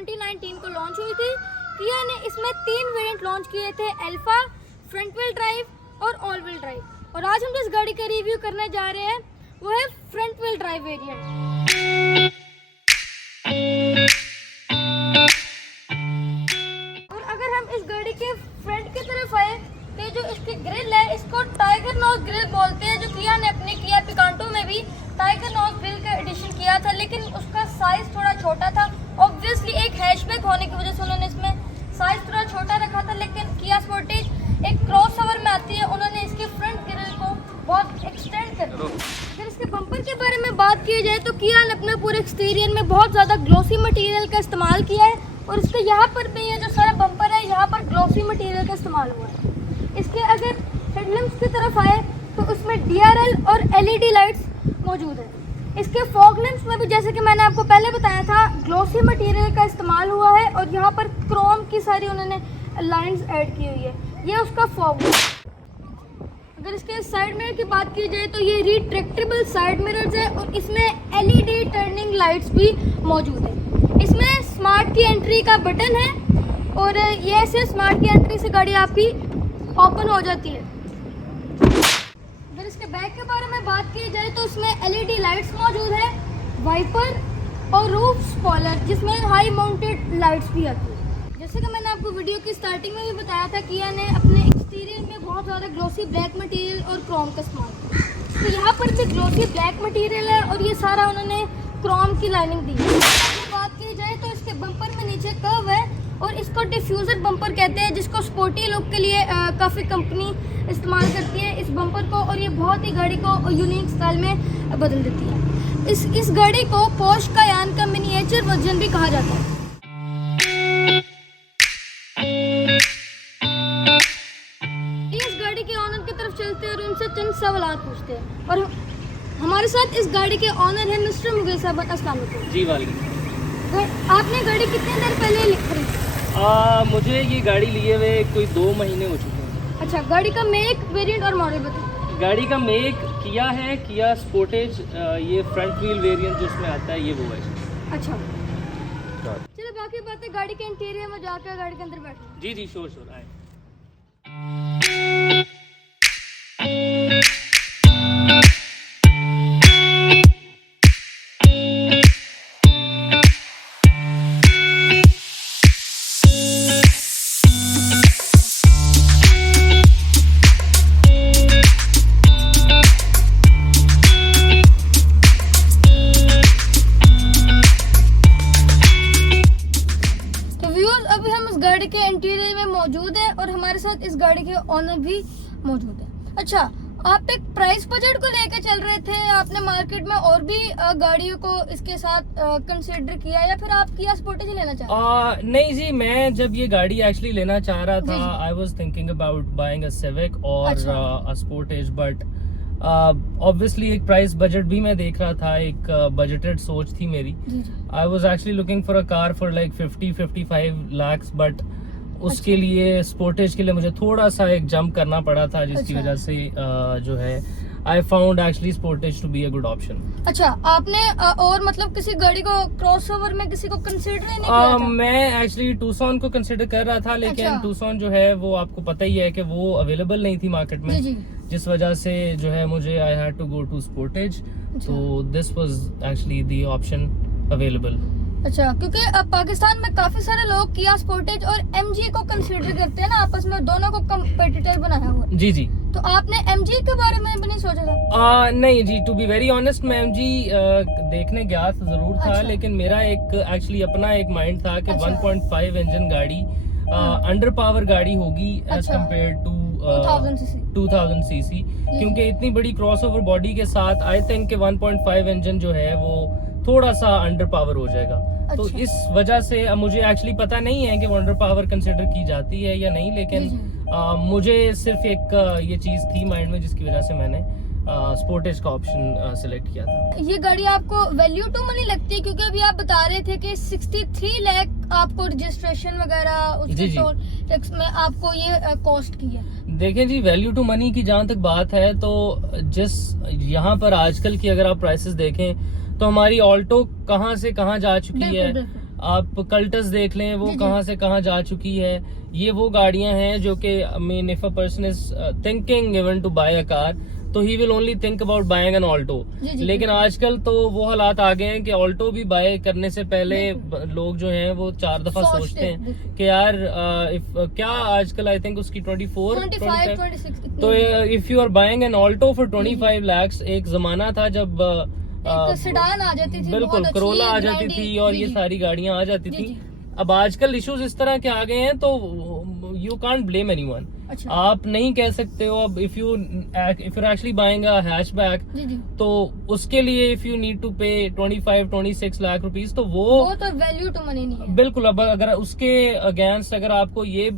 2019 को लॉन्च हुई थी। किया ने इसमें 3 वेरिएंट लॉन्च किए थे, अल्फा, फ्रंट व्हील ड्राइव और ऑल व्हील ड्राइव। और आज हम जिस गाड़ी का रिव्यू करने जा रहे हैं वो है फ्रंट व्हील ड्राइव वेरिएंट। और अगर हम इस गाड़ी के फ्रंट की तरफ आए तो जो इसकी ग्रिल है इसको टाइगर नोज ग्रिल बोलते हैं, जो किया ने अपने किया पिकांटो में भी टाइगर नोज ग्रिल का एडिशन किया था, लेकिन उसका साइज थोड़ा छोटा था। ऑब्वियसली एक हैचबैक होने की वजह से उन्होंने इसमें साइज थोड़ा छोटा रखा था, लेकिन किया स्पोर्टेज एक क्रॉसओवर में आती है, उन्होंने इसके फ्रंट ग्रिल को बहुत एक्सटेंड कर दिया। फिर इसके बम्पर के बारे में बात की जाए तो किया ने अपने पूरे एक्सटीरियर में बहुत ज़्यादा ग्लॉसी मटेरियल का इस्तेमाल किया है, और इसके यहाँ पर भी ये जो सारा बम्पर है यहाँ पर ग्लॉसी मटेरियल का इस्तेमाल हुआ है। इसके अगर हेडलैम्प्स की तरफ आए तो उसमें DRL और LED लाइट्स मौजूद है। इसके फॉग लैंप्स में भी, जैसे कि मैंने आपको पहले बताया था, ग्लॉसी मटेरियल का इस्तेमाल हुआ है, और यहाँ पर क्रोम की सारी उन्होंने लाइंस ऐड की हुई है। ये उसका फॉग लैंप। अगर इसके साइड मिरर की बात की जाए तो ये रिट्रैक्टेबल साइड मिरर्स है, और इसमें LED टर्निंग लाइट्स भी मौजूद है। इसमें स्मार्ट की एंट्री का बटन है, और ये ऐसे स्मार्ट की एंट्री से गाड़ी आपकी ओपन हो जाती है। अगर इसके बैक के बारे में बात की जाए तो इसमें LED लाइट्स मौजूद है, वाइपर और रूफ स्पॉइलर जिसमें हाई माउंटेड लाइट्स भी आती है। जैसे कि मैंने आपको वीडियो की स्टार्टिंग में भी बताया था, किया ने अपने एक्सटीरियर में बहुत ज़्यादा ग्लॉसी ब्लैक मटेरियल और क्रोम का इस्तेमाल किया, तो यहाँ पर भी ग्लॉसी ब्लैक मटेरियल है, और ये सारा उन्होंने क्रोम की लाइनिंग दी है। बात की जाए तो इसके बम्पर में नीचे कर्व है, और इसको डिफ्यूज़र बम्पर कहते हैं, जिसको स्पोर्टी लुक के लिए काफ़ी कंपनी इस्तेमाल करती है इस बम्पर को, और ये बहुत ही गाड़ी को यूनिक स्टाइल में बदल देती है। इस गाड़ी को पोर्श कायान का मिनिएचर वर्जन भी कहा जाता है। इस गाड़ी के ऑनर की तरफ चलते हैं और उनसे चंद सवाल पूछते हैं, और हमारे साथ इस गाड़ी के ऑनर है मिस्टर मुगेल साहब। अस्सलाम वालेकुम। जी वालेकुम। आपने गाड़ी कितने देर पहले खरीदी? मुझे ये गाड़ी लिए हुए कोई 2 महीने हो चुके हैं। अच्छा, गाड़ी का मेक, वेरिएंट और मॉडल बताइए। गाड़ी का मेक किया है, किया स्पोर्टेज। ये फ्रंट व्हील वेरिएंट जो उसमें आता है ये वो है। अच्छा, चलो बाकी बातें गाड़ी के इंटीरियर में जाकर गाड़ी के अंदर बैठे। जी जी, श्योर आए। अभी हम इस गाड़ी के इंटीरियर में मौजूद है, और हमारे साथ इस गाड़ी के ऑनर भी मौजूद है। अच्छा, आप एक प्राइस बजट को लेकर चल रहे थे, आपने मार्केट में और भी गाड़ियों को इसके साथ कंसीडर किया, या फिर आप किया स्पोर्टेज लेना चाहते हैं? नहीं जी, मैं जब ये गाड़ी एक्चुअली लेना चाह रहा था, I was thinking about buying a civic और अ स्पोर्टेज, बट ऑब्वियसली एक प्राइस बजट भी मैं देख रहा था, एक बजटेड सोच थी मेरी। I was actually looking for a car for like 50-55 lakh, but उसके लिए स्पोर्टेज के लिए मुझे थोड़ा सा एक जंप करना पड़ा था, जिसकी वजह से जो है I found actually Sportage to be a good option. अच्छा, आपने और मतलब किसी गाड़ी को क्रॉसओवर में किसी को कंसीडर नहीं किया था? मैं एक्चुअली टूसॉन को कंसीडर कर रहा था, लेकिन टूसॉन जो है वो आपको पता ही है कि वो अवेलेबल नहीं थी मार्केट में, जिस वजह से जो है मुझे I had to go to Sportage, तो this was actually the option available. अच्छा, क्योंकि अब पाकिस्तान में काफी सारे लोग किया स्पोर्टेज और MG को कंसीडर करते हैं ना, आपस में दोनों को कंपेटिटर बनाया हुआ है। जी जी, तो आपने MG के बारे में भी नहीं सोचा था? नहीं जी, टू बी वेरी ऑनेस्ट, मैं MG देखने गया था जरूर था, लेकिन मेरा एक एक्चुअली अपना एक माइंड था कि 1.5 इंजन गाड़ी अंडर पावर गाड़ी होगी एज कम्पेयर टू 2000 सीसी, क्योंकि इतनी बड़ी क्रॉसओवर बॉडी के साथ आई थिंक कि 1.5 इंजन जो है वो थोड़ा सा अंडर पावर हो जाएगा। तो इस वजह से मुझे एक्चुअली पता नहीं है कि वो अंडर पावर कंसिडर की जाती है या नहीं, लेकिन मुझे सिर्फ एक ये चीज थी माइंड में, जिसकी वजह से मैंने स्पोर्टेज का ऑप्शन सिलेक्ट किया था। ये गाड़ी आपको वैल्यू टू मनी लगती है, क्योंकि अभी आप बता रहे थे कि 63 लाख आपको रजिस्ट्रेशन वगैरह उसके टोल टैक्स में आपको ये कॉस्ट की है। देखें जी, वैल्यू टू मनी की जहाँ तक बात है, तो जिस यहाँ पर आजकल की अगर आप प्राइसेस देखें तो हमारी ऑल्टो कहाँ से कहाँ जा चुकी है। आप कल्टस देख लें, वो जी, जी। कहाँ से कहाँ जा चुकी है। ये वो गाड़ियां हैं जो कि mean if a person is thinking even to buy a car, तो he will only think about buying an Alto. जी, जी, लेकिन बिल्कुल। आजकल तो वो हालात आ गए हैं कि ऑल्टो भी बाय करने से पहले लोग जो हैं वो 4 दफा सोचते हैं बिल्कुल। कि यार क्या आजकल आई थिंक उसकी 24 25 26 तो if you are buying an Alto for 25 lakhs, एक जमाना था जब एक सेडान आ जाती थी, बिल्कुल बहुत अच्छी, करोला आ जाती ग्रैंडी। थी और जी, ये जी। सारी गाड़ियां आ जाती जी, थी। जी। अब आजकल इश्यूज इस तरह के आ गए हैं तो यू कांट ब्लेम एनीवन। अच्छा। आप नहीं कह सकते हो अब if you actually buying a hatchback, जी, जी। तो उसके लिए इफ यू नीड टू पे 25-26 लाख रुपीस, तो वो वो तो वैल्यू टू मनी नहीं है। बिल्कुल। अब अगर उसके अगेंस्ट अगर आपको ये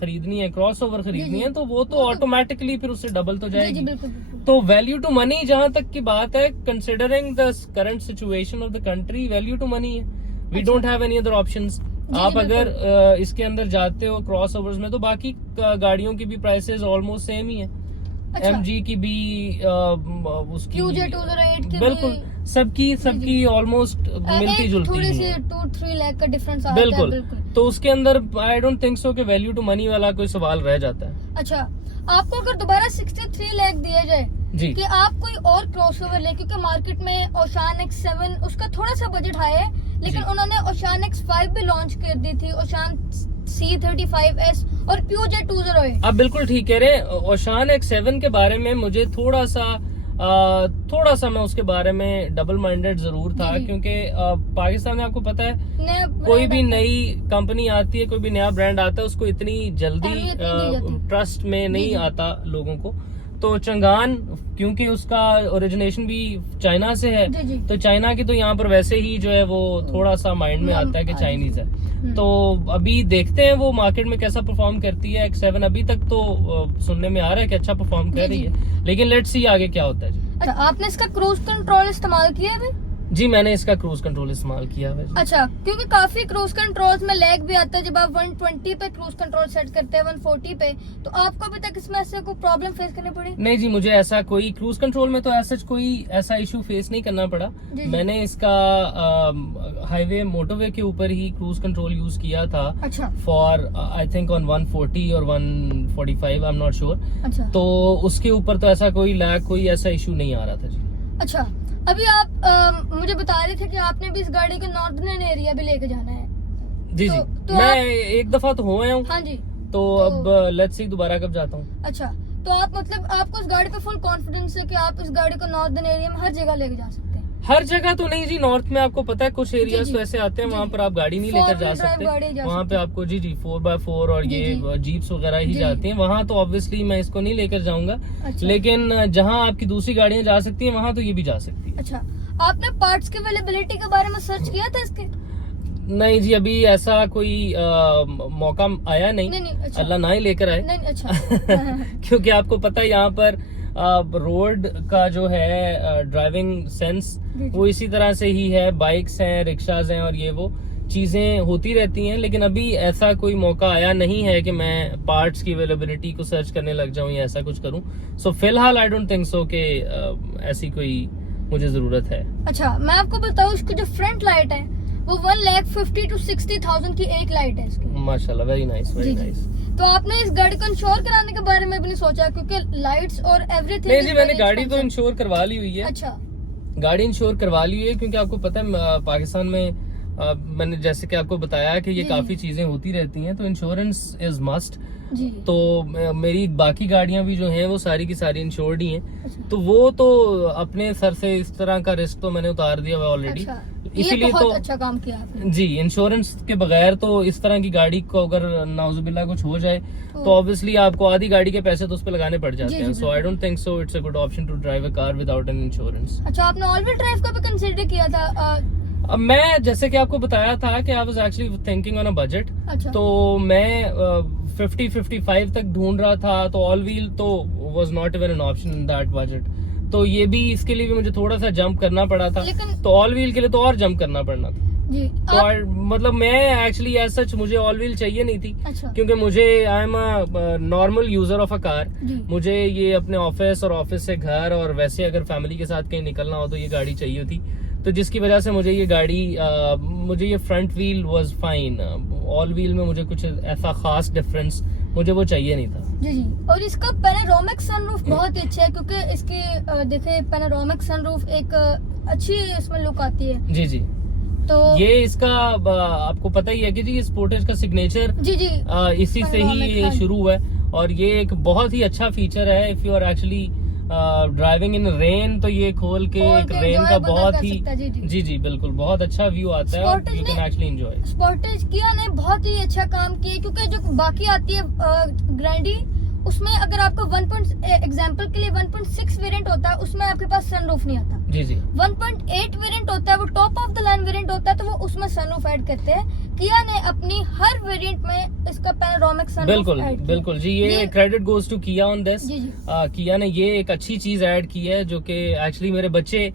खरीदनी है, क्रॉस ओवर खरीदनी जी। है, तो वो तो ऑटोमेटिकली फिर उससे डबल तो जी, जी, जाएगी। बिल्कुल बिल्कुल। तो वैल्यू टू मनी जहां तक की बात है, considering the current situation of the country, value to money है। वी अच्छा। Don't have any other options. जी, आप बिल्कुल। अगर इसके अंदर जाते हो क्रॉस ओवर्स में, तो बाकी गाड़ियों की भी प्राइसेस ऑलमोस्ट सेम ही है। अच्छा। एमजी की भी उसकी QJ 208 की बिल्कुल भी सबकी ऑलमोस्ट मिलती एक जुलती थोड़ी ही सी है। 2-3 लाख का डिफरेंस आता है। बिल्कुल। बिल्कुल। तो उसके अंदर आई डोंट थिंक सो कि वैल्यू टू मनी वाला कोई सवाल रह जाता है। अच्छा, आपको अगर दोबारा 63 लाख दिया जाए जी कि आप कोई और क्रॉसओवर ले, क्योंकि मार्केट में ओशान X7 उसका थोड़ा सा बजट हाई है, लेकिन जी। उन्होंने ओशान X5 भी लॉन्च कर दी थी, ओशान C35S और QJ 208। आप बिल्कुल ठीक कह रहे हैं। ओशान X7 के बारे में मुझे थोड़ा सा मैं उसके बारे में डबल माइंडेड जरूर था, जी, जी। क्योंकि पाकिस्तान में आपको पता है नया कोई brand भी आता है। नई कंपनी आती है, कोई भी नया ब्रांड आता है, उसको इतनी जल्दी अहमियत नहीं दी जाती। ट्रस्ट में नहीं जी, जी। आता लोगों को। तो चंगान, क्योंकि उसका ओरिजिनेशन भी चाइना से है, जी, जी। तो चाइना की तो यहाँ पर वैसे ही जो है वो थोड़ा सा माइंड में आता है कि चाइनीज है। तो अभी देखते हैं वो मार्केट में कैसा परफॉर्म करती है। X7 अभी तक तो सुनने में आ रहा है कि अच्छा परफॉर्म कर जी, रही जी। है, लेकिन लेट्स सी आगे क्या होता है जी। अच्छा, आपने इसका क्रूज कंट्रोल इस्तेमाल किया है भाई? जी मैंने इसका क्रूज कंट्रोल इस्तेमाल किया है। अच्छा, क्योंकि काफी क्रूज कंट्रोल्स में लैग भी आता है जब आप 120 पे क्रूज कंट्रोल सेट करते हैं 140 पे, तो आपको अभी तक इसमें ऐसे कोई प्रॉब्लम फेस करनी पड़ी? नहीं जी, मुझे ऐसा कोई क्रूज कंट्रोल में तो ऐसा कोई ऐसा इशू फेस नहीं करना पड़ा। जी, जी। मैंने इसका हाईवे मोटरवे के ऊपर ही क्रूज कंट्रोल यूज किया था अच्छा फॉर आई थिंक ऑन 140 और 145, आई एम नॉट श्योर। अच्छा। तो उसके ऊपर तो ऐसा कोई लैग, कोई ऐसा इशू नहीं आ रहा था जी। अच्छा, अभी आप मुझे बता रहे थे कि आपने भी इस गाड़ी को नॉर्दर्न एरिया भी लेके जाना है। जी तो- जी तो मैं एक दफा तो हो आया हूँ, हाँ जी। तो अब लेट्स सी दोबारा कब जाता हूँ। अच्छा, तो आप मतलब आपको इस गाड़ी पे फुल कॉन्फिडेंस है कि आप इस गाड़ी को नॉर्दर्न एरिया में हर जगह लेके जा सकते हैं? हर जगह तो नहीं जी, नॉर्थ में आपको पता है कुछ एरियाज जी, तो ऐसे आते हैं जी, वहाँ जी। पर आप गाड़ी नहीं 4 लेकर जा wheel drive गाड़ी सकते। जा वहाँ पे सकते आपको जी 4x4 और जी, ये जी। जीप्स वगैरह ही जी। जाती हैं। वहाँ तो ऑब्वियसली मैं इसको नहीं लेकर जाऊंगा, अच्छा। लेकिन जहाँ आपकी दूसरी गाड़ियाँ जा सकती हैं वहाँ तो ये भी जा सकती है। अच्छा, आपने पार्ट्स की अवेलेबिलिटी के बारे में सर्च किया था इसके? नहीं जी, अभी ऐसा कोई मौका आया नहीं, नहीं, अच्छा। अल्लाह ना ही लेकर आए। नहीं, अच्छा। क्योंकि आपको पता है यहाँ पर रोड का जो है ड्राइविंग सेंस जी, जी। वो इसी तरह से ही है। बाइक्स हैं, रिक्शाज हैं और ये वो चीजें होती रहती हैं, लेकिन अभी ऐसा कोई मौका आया नहीं है कि मैं पार्ट्स की अवेलेबिलिटी को सर्च करने लग जाऊं या ऐसा कुछ करूं। सो फिलहाल आई डोंट थिंक सो कि ऐसी कोई मुझे जरूरत है। अच्छा, मैं आपको बताऊं, इसकी जो फ्रंट लाइट है वो 1,50,000 to 60,000 की एक लाइट है इसकी। माशाल्लाह, वेरी नाइस, वेरी जी, जी। नाइस। तो आपने इस गाड़ी को इंश्योर कराने के बारे में भी नहीं सोचा? क्योंकि लाइट्स और एवरीथिंग। नहीं जी, मैंने गाड़ी तो इंश्योर करवा ली हुई है। अच्छा। गाड़ी इंश्योर करवा ली है, क्योंकि आपको पता है पाकिस्तान में मैंने जैसे कि आपको बताया कि ये जी, काफी जी। चीजें होती रहती हैं, तो इंश्योरेंस इज मस्ट। जी। तो मेरी बाकी गाड़ियां भी जो हैं वो सारी की सारी इंश्योर्ड ही हैं। अच्छा। तो वो तो अपने सर से इस तरह का रिस्क तो मैंने उतार दिया हुआ ऑलरेडी। अच्छा, ये इसीलिए बहुत तो अच्छा काम किया आपने। जी, इंश्योरेंस के बगैर तो इस तरह की गाड़ी को अगर नाउजुबिल्ला कुछ हो जाए तो ऑब्वियसली आपको आधी गाड़ी के पैसे तो उस पर लगाने पड़ जाते जी, हैं। जी, so I don't think so it's a good option to drive a car without an insurance. अच्छा, आपने ऑल व्हील ड्राइव का भी कंसीडर किया था? अब मैं जैसे कि आपको बताया था कि I was actually thinking on a budget, अच्छा। तो मैं 50-55 तक ढूंढ रहा था, तो ऑल व्हील तो was not even an option in that budget. तो ये भी, इसके लिए भी मुझे थोड़ा सा जंप करना पड़ा था, लेकिन- तो ऑल व्हील के लिए तो और जंप करना पड़ना था। जी। तो मतलब मैं एक्चुअली एज सच मुझे ऑल व्हील चाहिए नहीं थी, अच्छा। क्योंकि मुझे I am a normal user of a car. जी। मुझे ये अपने ऑफिस और ऑफिस से घर और वैसे अगर फैमिली के साथ कहीं निकलना हो तो ये गाड़ी चाहिए थी। तो जिसकी वजह से मुझे ये गाड़ी मुझे ये front wheel was fine, all wheel में मुझे कुछ ऐसा खास डिफरेंस मुझे वो चाहिए नहीं था। जी जी। और इसका पैनोरामिक सनरूफ बहुत ही अच्छा है, क्योंकि इसकी देखे पैनोरामिक सनरूफ एक अच्छी इसमें लुक आती है। जी जी। तो ये इसका आपको पता ही है कि जी ये स्पोर्टेज का सिग्नेचर जी जी इसी से ही ये शुरू हुआ है, और ये एक बहुत ही अच्छा फीचर है। If you are actually driving in rain, तो ये खोल के एक रेन का बहुत ही जी जी बिल्कुल बहुत अच्छा व्यू आता है, और you can actually enjoy. Sportage किया ने बहुत ही अच्छा काम किया, क्योंकि जो बाकी आती है ग्रैंडी, उसमें अगर आपको एग्जांपल के लिए 1.6 वेरिएंट होता है, उसमें आपके पास सनरूफ नहीं आता। जी जी। 1.8 वेरिएंट होता है, वो top of the line variant होता है, तो वो उसमें सनरूफ ऐड करते हैं। किया ने अपनी हर वेरिएंट में इसका पैनोरामिक सनरूफ बिल्कुल बिल्कुल जी, ये क्रेडिट गोज टू किया ऑन दिस। जी जी। किया ने ये एक अच्छी चीज ऐड की है, जो कि एक्चुअली मेरे बच्चे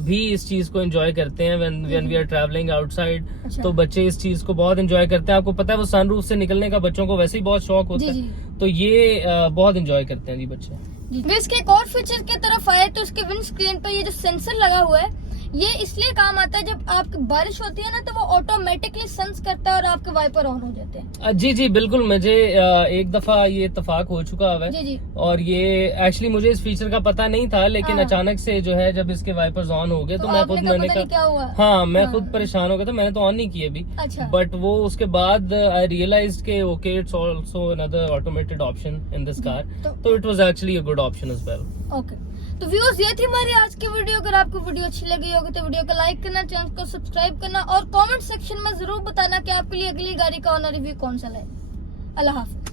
भी इस चीज को एंजॉय करते हैं। When we are travelling outside, तो बच्चे इस चीज को बहुत एंजॉय करते हैं। आपको पता है वो सनरूफ से निकलने का बच्चों को वैसे ही बहुत शौक होता है, तो ये बहुत एंजॉय करते हैं जी बच्चे। इसके एक और फीचर की तरफ आए तो इसके विंड स्क्रीन पर ये जो सेंसर लगा हुआ है, ये इसलिए काम आता है जब आपकी बारिश होती है ना, तो वो ऑटोमेटिकली सेंस करता है और आपके वाइपर ऑन हो जाते हैं। जी जी बिल्कुल। मुझे एक दफा ये इत्तेफाक हो चुका है जी जी। और ये एक्चुअली मुझे इस फीचर का पता नहीं था, लेकिन अचानक से जो है जब इसके वाइपर्स ऑन हो गए, तो मैं खुद मैं खुद परेशान हो गया था। मैंने तो ऑन नहीं किए अभी, बट वो उसके बाद आई रियलाइज्ड के okay it's also another automated option in this car, तो it was actually a good option as well. Okay, तो व्यूअर्स ये थी हमारी आज की वीडियो। अगर आपको वीडियो अच्छी लगी होगी तो वीडियो को लाइक करना, चैनल को सब्सक्राइब करना, और कमेंट सेक्शन में जरूर बताना कि आपके लिए अगली गाड़ी का ऑनर रिव्यू कौन सा लाए। अल्लाह हाफिज।